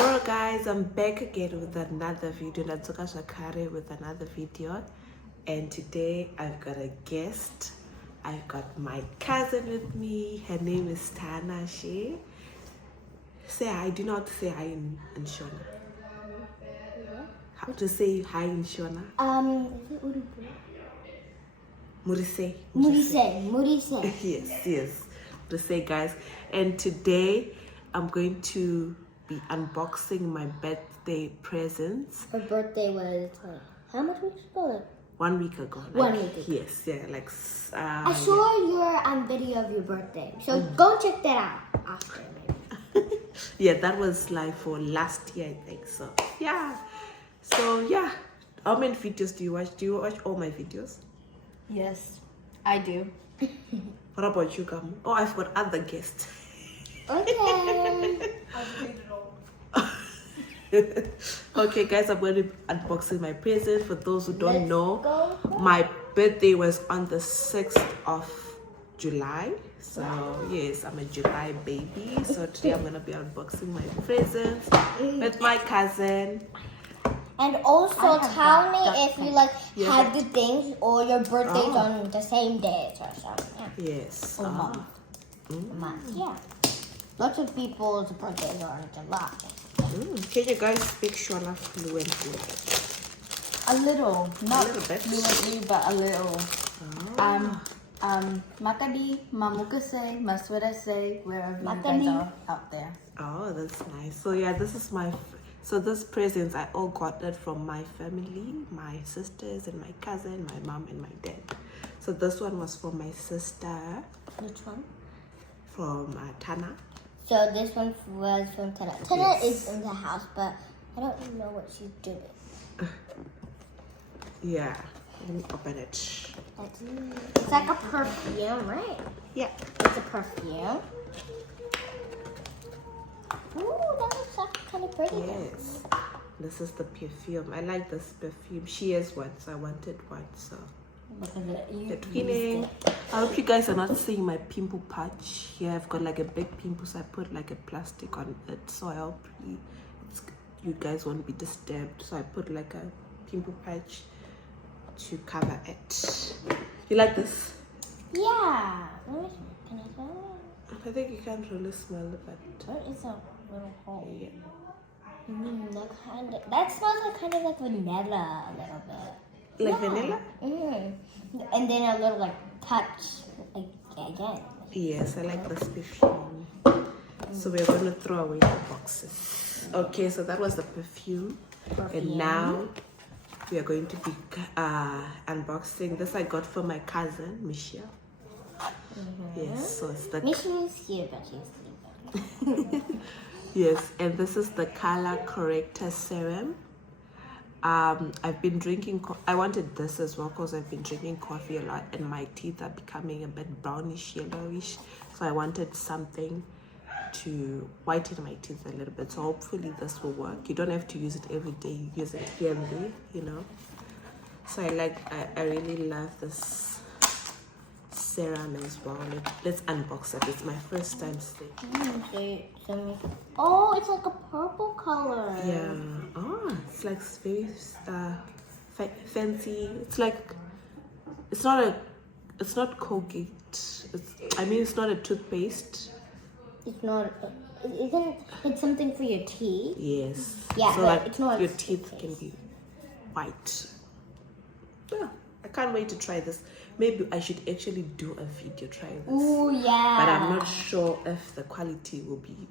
Well guys, I'm back again with another video. Natsuka Shakare with another video. And today I've got a guest. I've got my cousin with me. Her name is Tana. She say hi. Do you know how to say hi in Shona? How to say hi in Shona? Murise. Yes. Murise, guys. And today I'm going to be unboxing my birthday presents. Her birthday was how much weeks ago? 1 week ago. Like, 1 week ago. Yes, yeah, like. I saw your video of your birthday, so go check that out after. Maybe. Yeah, that was like for last year, I think. So yeah, how many videos do you watch? Do you watch all my videos? Yes, I do. What about you, Gamu? Oh, I've got other guests. Okay. Okay, guys, I'm going to be unboxing my present. For those who don't know, go. my birthday was on the 6th of July. So yes, I'm a July baby. So today I'm going to be unboxing my presents with my cousin. And also tell me if you have the things or your birthday's Oh. on the same day or something. Yes. Or month. Month. Yeah. Lots of people's birthdays are in July. Can you guys speak Shona fluently? A little, not little bit. fluently, but a little. Makadi, Mamukase, Maswerese, wherever you guys are out there. Oh, that's nice. So yeah, this is so this presents I all got it from my family, my sisters and my cousin, my mom and my dad. So this one was for my sister. Which one? From Tana. So this one was from Tana. Tana is in the house, but I don't know what she's doing. Yeah, let me open it. It's like a perfume, right? Yeah. It's a perfume. Ooh, that looks kind of pretty. Yes. This is the perfume. I like this perfume. She has one, so I wanted one. So Look at it. the twinning. I hope you guys are not seeing my pimple patch. Here I've got like a big pimple, so I put like a plastic on it. So I hope you guys won't be disturbed. So I put like a pimple patch to cover it. You like this? Yeah. Can I smell I think you can't really smell it, but it? What is a little hole? yeah. That smells kind of like vanilla a little bit. Like vanilla? And then a little touch again. Yes, I like this perfume. So we're going to throw away the boxes. Okay, so that was the perfume. And now we are going to be unboxing. This I got for my cousin, Michelle. Yes, so it's the... Michelle is here, but she's sleeping. Yes, and this is the color corrector serum. I've been drinking, I wanted this as well because I've been drinking coffee a lot and my teeth are becoming a bit brownish, yellowish. So I wanted something to whiten my teeth a little bit. So hopefully this will work. You don't have to use it every day. You use it here and there, you know. So I really love this serum as well. Let's unbox it. It's my first time seeing. Oh, it's like a purple color. Yeah. Oh, it's like very fancy. It's like it's not Colgate. It's not a toothpaste. It's not. Isn't it something for your teeth? Yes. Yeah, so but that it's not your a teeth can be white. Yeah, I can't wait to try this. Maybe I should actually do a video trying this. Ooh, yeah. But I'm not sure if the quality will be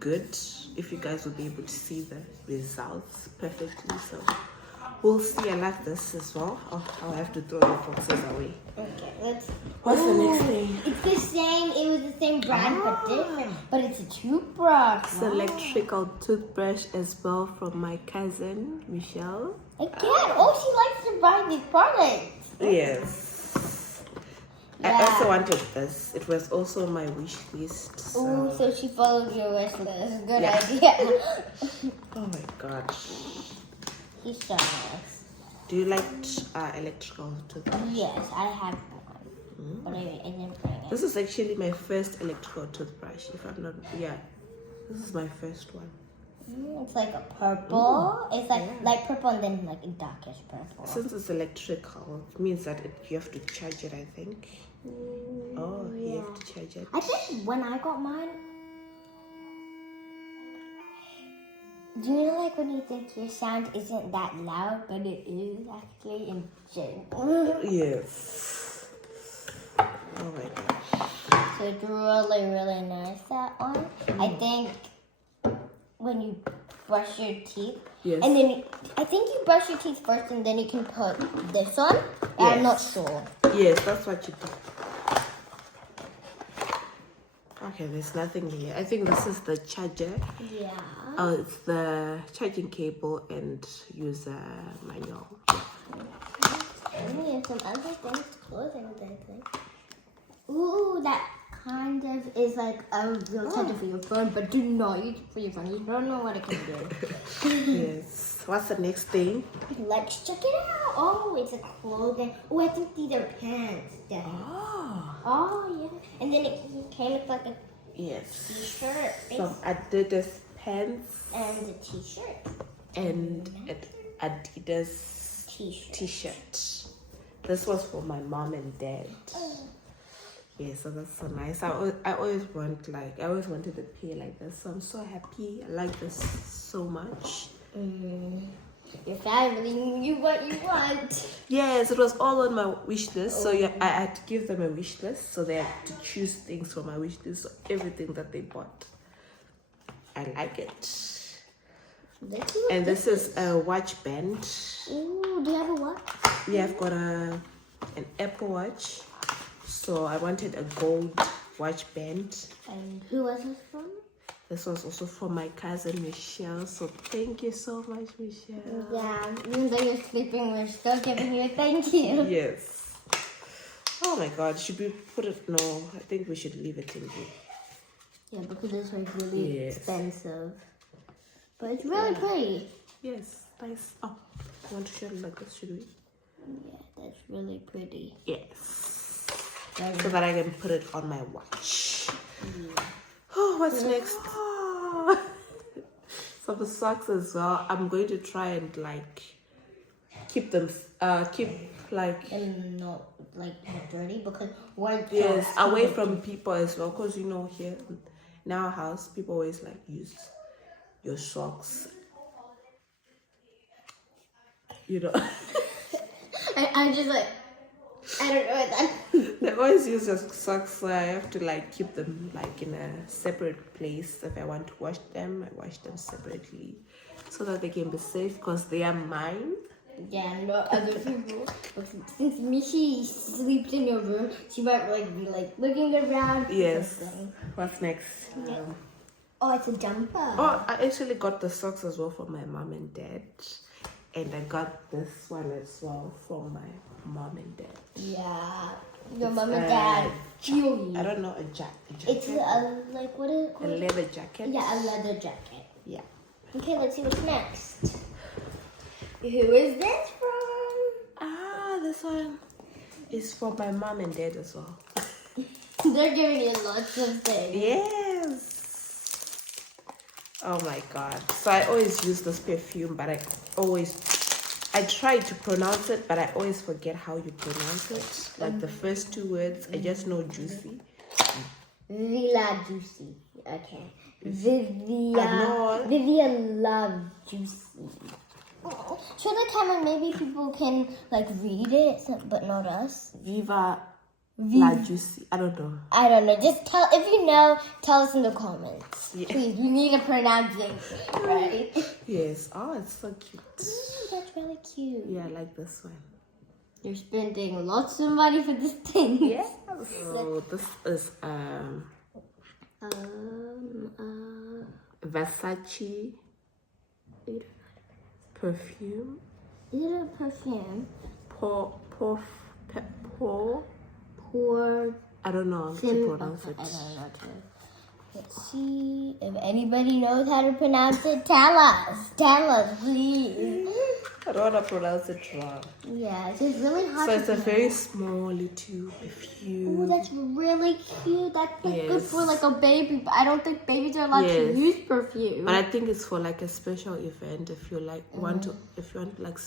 good, if you guys will be able to see the results perfectly. So we'll see. I like this as well. Oh, I'll have to throw the boxes away. Okay, What's the next thing? It's the same. It was the same brand, but different. But it's a toothbrush. It's an electrical toothbrush as well from my cousin Michelle. Again, she likes to buy these products. Yes. Yeah. I also wanted this. It was also on my wish list. So. So she followed your wish list. Good Yeah. idea. Oh my gosh. He's so nice. Do you like electrical toothbrush? Yes, I have one. But I didn't bring it. This is actually my first electrical toothbrush. If I'm not, yeah, this is my first one. It's like a purple. It's like light purple and then like a darkish purple. Since it's electrical, it means that you have to charge it, I think. Oh, you have to charge it. I think when I got mine, do you know like when you think your sound isn't that loud, but it is actually in gentle? Yes. Oh my gosh. So it's really, really nice, that one. I think when you brush your teeth, Yes. and then I think you brush your teeth first and then you can put this on. I'm not sure. Yes, that's what you do. Okay, there's nothing here. I think this is the charger. Yeah. Oh, it's the charging cable and user manual. And some other things, clothing, I think. Ooh, that kind of is like a real charger for your phone, but do not use it for your phone. You don't know what it can do. Yes. What's the next thing? Let's check it out. Oh, it's a clothing. Oh, I think these are pants. Yeah. Oh, yeah. And then it came with like a Yes. t-shirt. Some Adidas pants And a t-shirt. and an Adidas t-shirt. This was for my mom and dad. Yeah, so that's so nice. I always wanted a pair like this, so I'm so happy. I like this so much. Your family knew what you want. Yes, it was all on my wish list. So yeah, I had to give them a wish list, so they had to choose things from my wish list. So everything that they bought, I like it. And this is a watch band. Ooh, do you have a watch? Yeah, I've got an Apple Watch. So I wanted a gold watch band. And who was this from? This was also from my cousin Michelle. So thank you so much, Michelle. Yeah, even though you're sleeping, we're still giving you a thank you. Yes. Oh my God, should we put it? No, I think we should leave it in here. Yeah, because it's like really Yes. expensive. But it's really pretty. Yes, nice. Oh, I want to show it like this, should we? Yeah, that's really pretty. Yes. So that I can put it on my watch. Oh, what's next? Oh. So the socks as well. I'm going to try and like keep them, And not like not dirty because white yes, socks away can from people as well. Cause you know here in our house, people always like use your socks. You know. I'm just like, I don't know what that. They always use your socks, so I have to like keep them like in a separate place. If I want to wash them, I wash them separately so that they can be safe because they are mine. Yeah, no other people. Since Mishi sleeps in your room, she might like be like looking around. Yes. What's next? Oh, it's a jumper. Oh, I actually got the socks as well for my mom and dad. And I got this one as well from my mom and dad. Yeah, your mom and dad. I don't know, a jacket. It's a like what is it A called? leather jacket. Yeah, a leather jacket. Yeah. Okay, let's see what's next. Who is this from? Ah, this one is for my mom and dad as well. They're giving you lots of things. Yes. Oh my God. So I always use this perfume, but I try to pronounce it, but I always forget how you pronounce it. Like the first two words, I just know juicy. Villa Juicy. Okay. Vivian. No. Vivian Love Juicy. Show the camera, maybe people can like read it, but not us. Viva La Juicy. I don't know. I don't know. Just tell if you know. Tell us in the comments, Yeah. please. We need to pronounce it right. Yes. Oh, it's so cute. Ooh, that's really cute. Yeah, I like this one. You're spending lots of money for this thing. Yeah. So this is Versace perfume. Is it a perfume? Pour. Pour. I don't know how to pronounce Okay, it. I don't know too. Let's see if anybody knows how to pronounce it. Tell us. Tell us, please. I don't want to pronounce it wrong. Yeah, it's just really hard So to it's a very small little perfume. Ooh, that's really cute. That's like good Yes. for like a baby, but I don't think babies are allowed to Yes. use perfume. But I think it's for like a special event. If you like if you want to like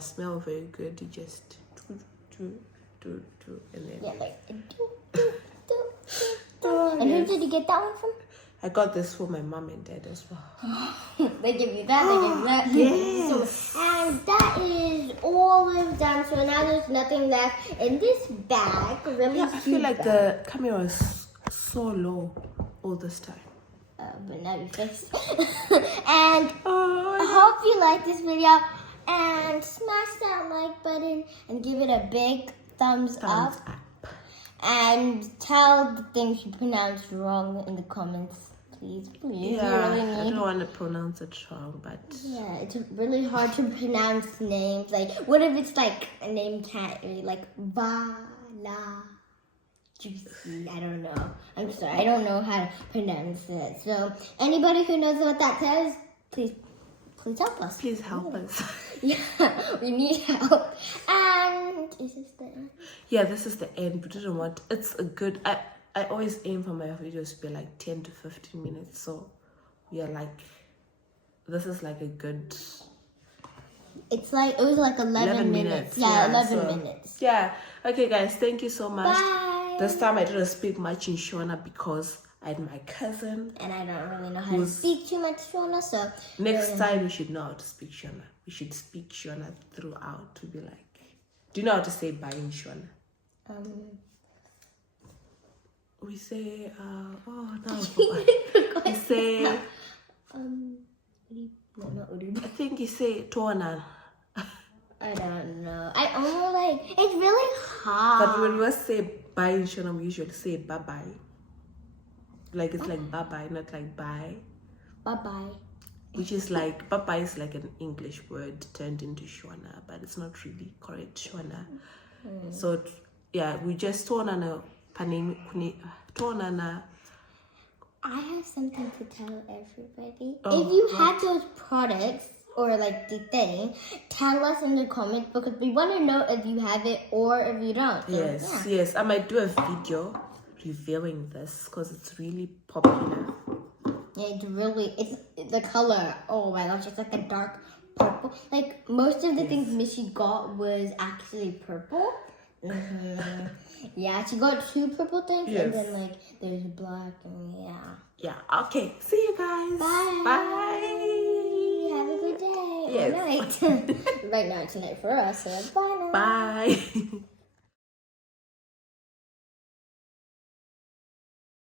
smell very good, you just do, and then. Yeah, like And who did you get that one from? I got this for my mom and dad as well. They give you that, they give you that. Yes. And that is all we've done. So now there's nothing left in this bag. Really Yeah, I feel like the camera is so low all this time. but now you fixed it. And I hope you like this video. And smash that like button and give it a big thumbs up. And tell the things you pronounced wrong in the comments, please. Please. Yeah, You really I need. don't want to pronounce it wrong, but Yeah, it's really hard to pronounce names. Like, what if it's like a name can't really like Vala Juicy? I don't know. I'm sorry, I don't know how to pronounce it. So, anybody who knows what that says, please help us. please help us. Yeah, we need help. And is this the end? Yeah, this is the end. We didn't want. It's a good. I always aim for my videos to be like 10 to 15 minutes. So we are like, this is like a good. It was like 11 minutes. Yeah, 11 minutes. Yeah. Okay, guys. Thank you so much. Bye. This time I didn't speak much in Shona because I had my cousin. And I don't really know how to speak too much Shona, so Next time we should know how to speak Shona. We should speak Shona throughout to be like. Do you know how to say bye in Shona? We say we say no, not Uri. I think you say Tona. I don't know. I only like it's really hard. But when we say bye in Shona, we usually say bye bye. Like it's like bye bye, not like bye. Bye bye. Which is like bye bye is like an English word turned into Shona, but it's not really correct Shona. So yeah, we just Tona Tonana. I have something to tell everybody. Oh, if you have those products or like the thing, tell us in the comments because we want to know if you have it or if you don't. So, Yes. I might do a video reviewing this because it's really popular. Yeah, it's the color. Oh my gosh, it's like a dark purple. Like most of the things Missy got was actually purple. Yeah, she got 2 purple things and then like there's black and Yeah, okay. See you guys. Bye. Bye. Have a good day. Yes. Or night. Right now it's night for us, so bye now. Bye.